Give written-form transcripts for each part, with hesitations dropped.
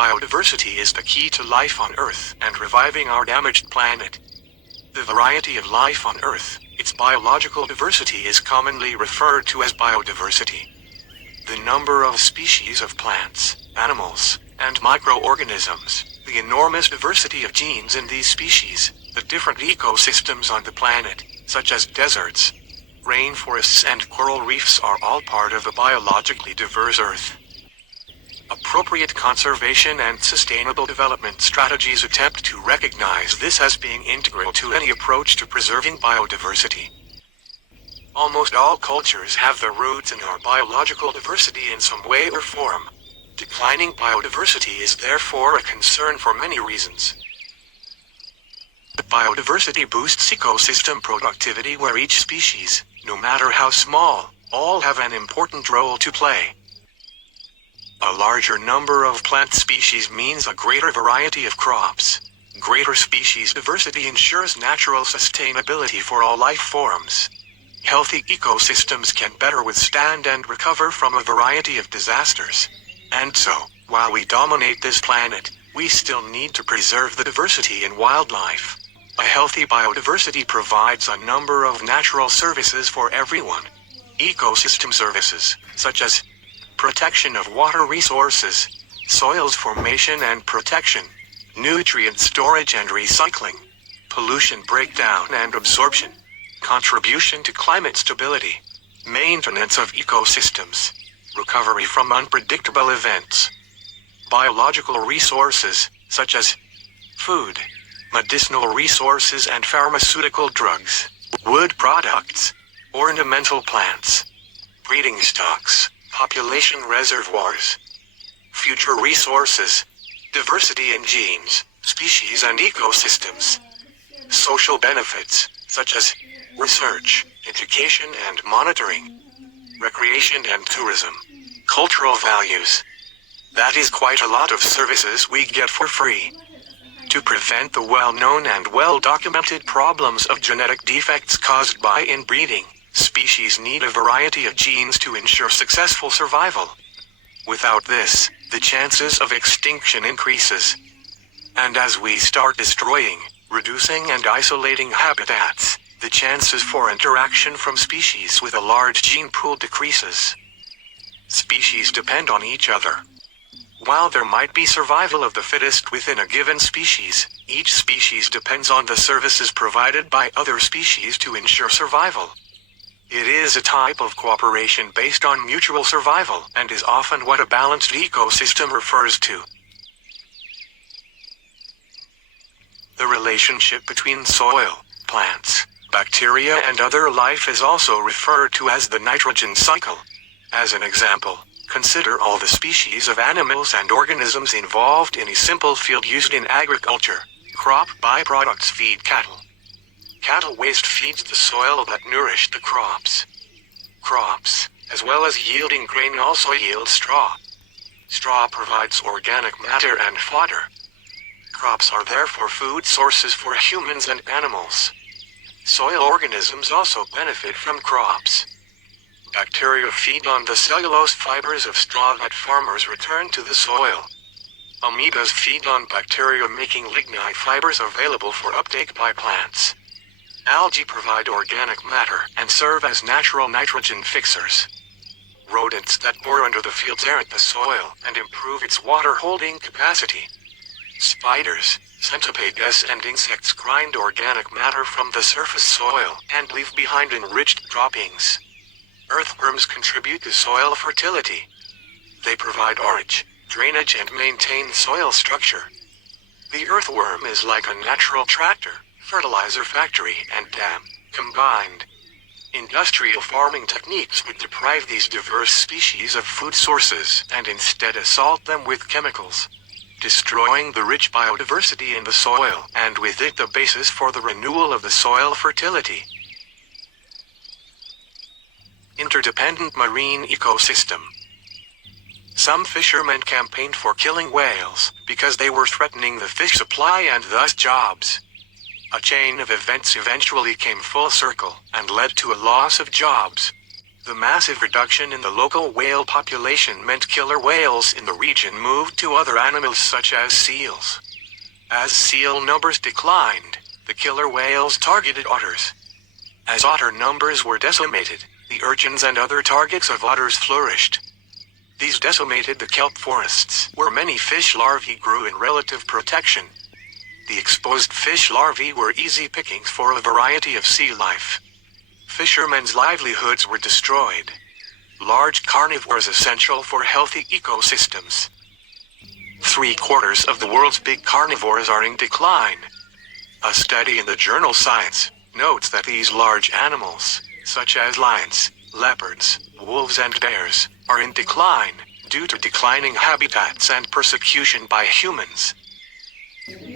Biodiversity is the key to life on Earth and reviving our damaged planet. The variety of life on Earth, its biological diversity, is commonly referred to as biodiversity. The number of species of plants, animals, and microorganisms, the enormous diversity of genes in these species, the different ecosystems on the planet, such as deserts, rainforests and coral reefs, are all part of a biologically diverse Earth. Appropriate conservation and sustainable development strategies attempt to recognize this as being integral to any approach to preserving biodiversity. Almost all cultures have their roots in our biological diversity in some way or form. Declining biodiversity is therefore a concern for many reasons. Biodiversity boosts ecosystem productivity, where each species, no matter how small, all have an important role to play. A larger number of plant species means a greater variety of crops. Greater species diversity ensures natural sustainability for all life forms. Healthy ecosystems can better withstand and recover from a variety of disasters. And so, while we dominate this planet, we still need to preserve the diversity in wildlife. A healthy biodiversity provides a number of natural services for everyone. Ecosystem services, such as protection of water resources, soils formation and protection, nutrient storage and recycling, pollution breakdown and absorption, contribution to climate stability, maintenance of ecosystems, recovery from unpredictable events, biological resources, such as food, medicinal resources and pharmaceutical drugs, wood products, ornamental plants, breeding stocks, population reservoirs, future resources, diversity in genes, species and ecosystems, social benefits, such as research, education and monitoring, recreation and tourism, cultural values. That is quite a lot of services we get for free. To prevent the well-known and well-documented problems of genetic defects caused by inbreeding, species need a variety of genes to ensure successful survival. Without this, the chances of extinction increases. And as we start destroying, reducing and isolating habitats, the chances for interaction from species with a large gene pool decreases. Species depend on each other. While there might be survival of the fittest within a given species, each species depends on the services provided by other species to ensure survival. It is a type of cooperation based on mutual survival and is often what a balanced ecosystem refers to. The relationship between soil, plants, bacteria and other life is also referred to as the nitrogen cycle. As an example, consider all the species of animals and organisms involved in a simple field used in agriculture. Crop byproducts feed cattle. Cattle waste feeds the soil that nourished the crops. Crops, as well as yielding grain, also yield straw. Straw provides organic matter and fodder. Crops are therefore food sources for humans and animals. Soil organisms also benefit from crops. Bacteria feed on the cellulose fibers of straw that farmers return to the soil. Amoebas feed on bacteria, making lignite fibers available for uptake by plants. Algae provide organic matter and serve as natural nitrogen fixers. Rodents that bore under the fields aerate the soil and improve its water-holding capacity. Spiders, centipedes and insects grind organic matter from the surface soil and leave behind enriched droppings. Earthworms contribute to soil fertility. They provide forage, drainage and maintain soil structure. The earthworm is like a natural tractor, fertilizer factory and dam, combined. Industrial farming techniques would deprive these diverse species of food sources and instead assault them with chemicals, destroying the rich biodiversity in the soil and with it the basis for the renewal of the soil fertility. Interdependent marine ecosystem. Some fishermen campaigned for killing whales because they were threatening the fish supply and thus jobs. A chain of events eventually came full circle and led to a loss of jobs. The massive reduction in the local whale population meant killer whales in the region moved to other animals such as seals. As seal numbers declined, the killer whales targeted otters. As otter numbers were decimated, the urchins and other targets of otters flourished. These decimated the kelp forests, where many fish larvae grew in relative protection. The exposed fish larvae were easy pickings for a variety of sea life. Fishermen's livelihoods were destroyed. Large carnivores essential for healthy ecosystems. 3/4 of the world's big carnivores are in decline. A study in the journal Science notes that these large animals, such as lions, leopards, wolves and bears, are in decline due to declining habitats and persecution by humans.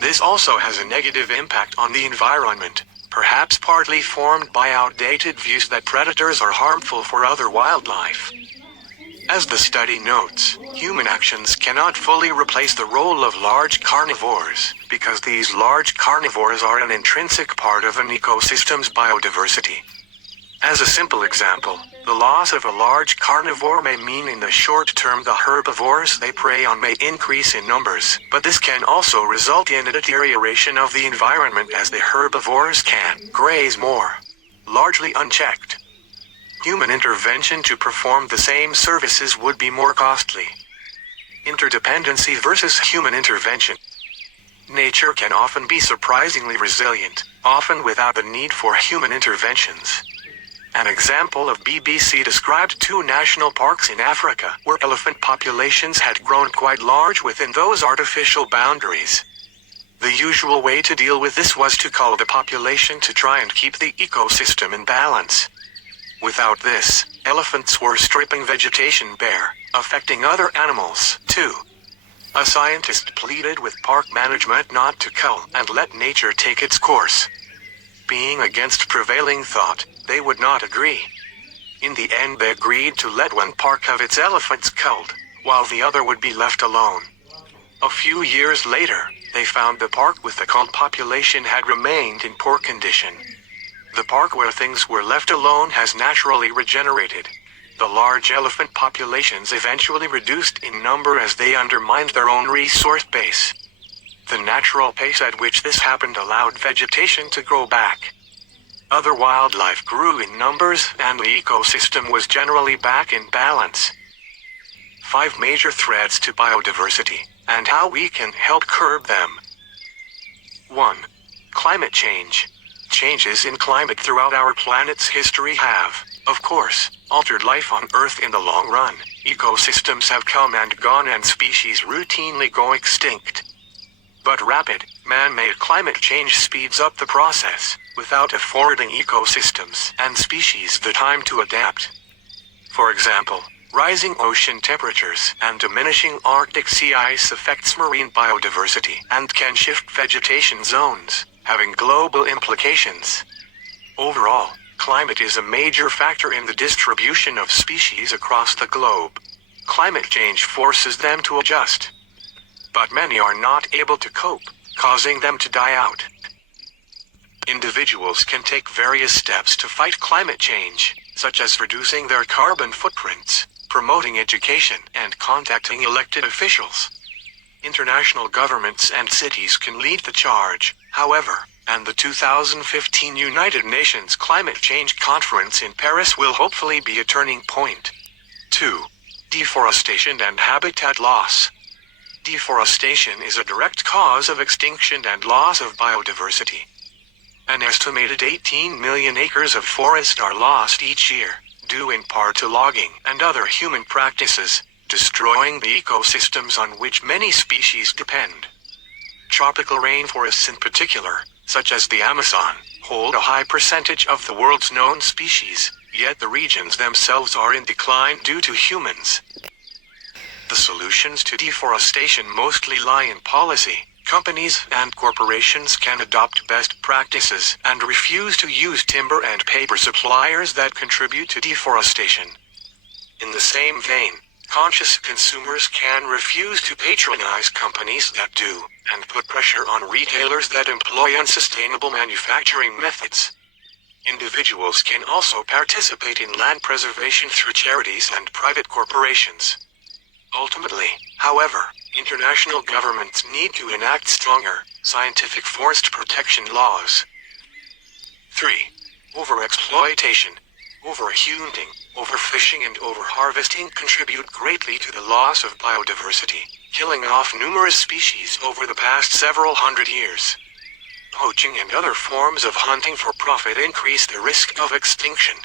This also has a negative impact on the environment, perhaps partly formed by outdated views that predators are harmful for other wildlife. As the study notes, human actions cannot fully replace the role of large carnivores, because these large carnivores are an intrinsic part of an ecosystem's biodiversity. As a simple example, the loss of a large carnivore may mean in the short term the herbivores they prey on may increase in numbers, but this can also result in a deterioration of the environment as the herbivores can graze more, largely unchecked. Human intervention to perform the same services would be more costly. Interdependency versus human intervention. Nature can often be surprisingly resilient, often without the need for human interventions. An example of BBC described 2 national parks in Africa where elephant populations had grown quite large within those artificial boundaries. The usual way to deal with this was to cull the population to try and keep the ecosystem in balance. Without this, elephants were stripping vegetation bare, affecting other animals, too. A scientist pleaded with park management not to cull and let nature take its course. Being against prevailing thought, they would not agree. In the end they agreed to let one park have its elephants culled, while the other would be left alone. A few years later, they found the park with the culled population had remained in poor condition. The park where things were left alone has naturally regenerated. The large elephant populations eventually reduced in number as they undermined their own resource base. The natural pace at which this happened allowed vegetation to grow back. Other wildlife grew in numbers and the ecosystem was generally back in balance. 5 major threats to biodiversity, and how we can help curb them. 1. Climate change. Changes in climate throughout our planet's history have, of course, altered life on Earth in the long run. Ecosystems have come and gone and species routinely go extinct. But rapid, man-made climate change speeds up the process, without affording ecosystems and species the time to adapt. For example, rising ocean temperatures and diminishing Arctic sea ice affects marine biodiversity and can shift vegetation zones, having global implications. Overall, climate is a major factor in the distribution of species across the globe. Climate change forces them to adjust. But many are not able to cope, causing them to die out. Individuals can take various steps to fight climate change, such as reducing their carbon footprints, promoting education, and contacting elected officials. International governments and cities can lead the charge, however, and the 2015 United Nations Climate Change Conference in Paris will hopefully be a turning point. 2. Deforestation and habitat loss. Deforestation is a direct cause of extinction and loss of biodiversity. An estimated 18 million acres of forest are lost each year, due in part to logging and other human practices, destroying the ecosystems on which many species depend. Tropical rainforests in particular, such as the Amazon, hold a high percentage of the world's known species, yet the regions themselves are in decline due to humans. The solutions to deforestation mostly lie in policy. Companies and corporations can adopt best practices and refuse to use timber and paper suppliers that contribute to deforestation. In the same vein, conscious consumers can refuse to patronize companies that do, and put pressure on retailers that employ unsustainable manufacturing methods. Individuals can also participate in land preservation through charities and private corporations. Ultimately, however, international governments need to enact stronger, scientific forest protection laws. 3. Overexploitation. Overhunting, overfishing and overharvesting contribute greatly to the loss of biodiversity, killing off numerous species over the past several hundred years. Poaching and other forms of hunting for profit increase the risk of extinction.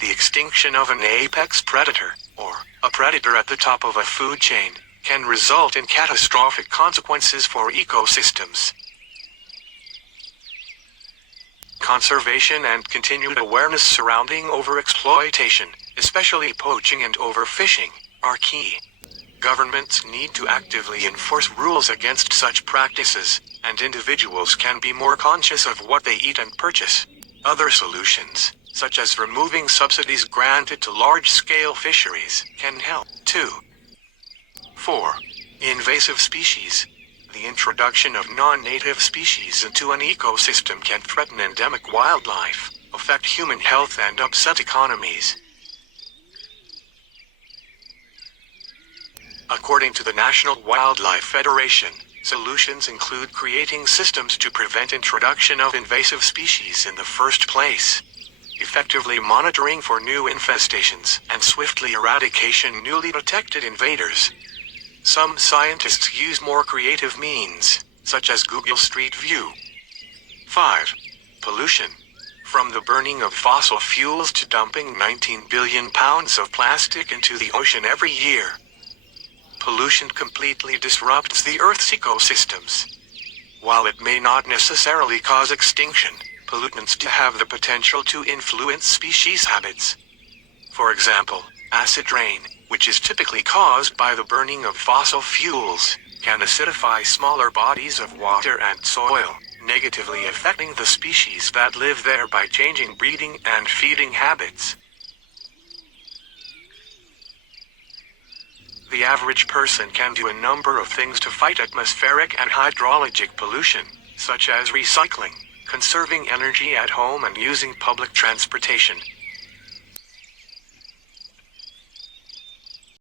The extinction of an apex predator, or a predator at the top of a food chain, can result in catastrophic consequences for ecosystems. Conservation and continued awareness surrounding overexploitation, especially poaching and overfishing, are key. Governments need to actively enforce rules against such practices, and individuals can be more conscious of what they eat and purchase. Other solutions, such as removing subsidies granted to large-scale fisheries, can help, too. 4. Invasive species. The introduction of non-native species into an ecosystem can threaten endemic wildlife, affect human health and upset economies. According to the National Wildlife Federation, solutions include creating systems to prevent introduction of invasive species in the first place, effectively monitoring for new infestations, and swiftly eradication newly detected invaders. Some scientists use more creative means, such as Google Street View. 5. Pollution. From the burning of fossil fuels to dumping 19 billion pounds of plastic into the ocean every year, pollution completely disrupts the Earth's ecosystems. While it may not necessarily cause extinction, pollutants do have the potential to influence species habits. For example, acid rain, which is typically caused by the burning of fossil fuels, can acidify smaller bodies of water and soil, negatively affecting the species that live there by changing breeding and feeding habits. The average person can do a number of things to fight atmospheric and hydrologic pollution, such as recycling, conserving energy at home and using public transportation,